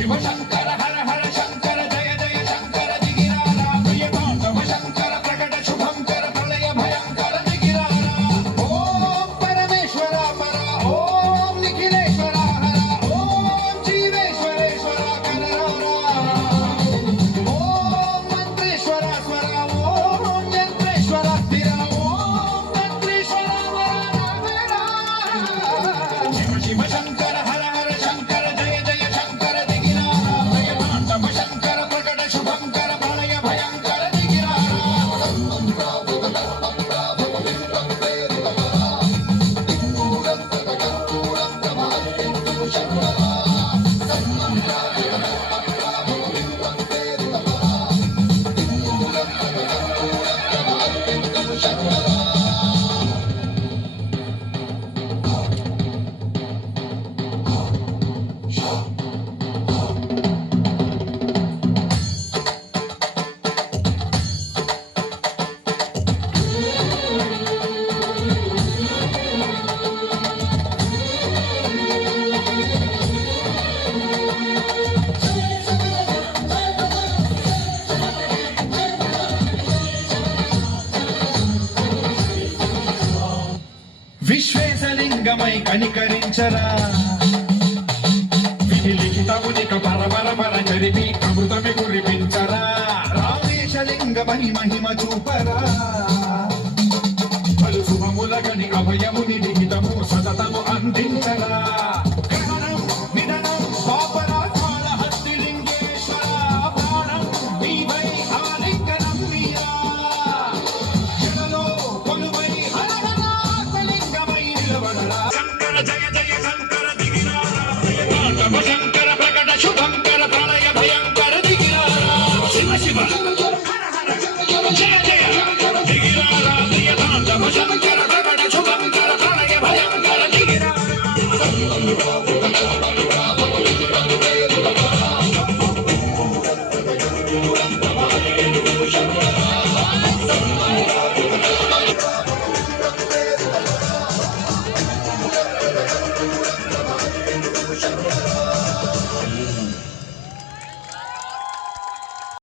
శివ శంకర హర హర శంకర జయ జయ శంకర దిగిరారా ప్రియ తాండవ శంకర ప్రకట శుభంకర ప్రళయ భయంకర దిగిరారా ఓం పరమేశ్వర పర ఓం నిఖిలేశ్వర హర ఓం జీవేశ్వరేశ్వర కరరారా ఓం మంత్రేశ్వర స్వర ఓం యంత్రేశ్వర స్థిర ఓం తంత్రేశ్వర వర శివ శివ శంకర హర హర శంకర జయ జయ శంకర దిగిరారా ప్రియ తాండవ శంకర ప్రకట శుభంకర ప్రళయ భయంకర దిగిరారా విశ్వేశలింగమై కనికరించరా విధి లిఖితమునిక పరపర జరిపి అమృతమి కురిపించరా రామేశలింగమై మహిమ చూపరా పలు శుభములగని అభయముని లిఖితము సతతము అందించరా గ్రహణం నిధనం పాపరాత్మాల హస్తిలింగేశ్వర ప్రాణం నీవై ఆలింగనం మీరా జడలో కొలువై హర హర ఆత్మలింగమై నిలబడరా శంకర జయ జయ శంకర దిగిరారా ప్రియ తాండవ శంకర ప్రకట శుభంకర ప్రళయ భయంకర దిగిరారా శివ శివ హర హర జయ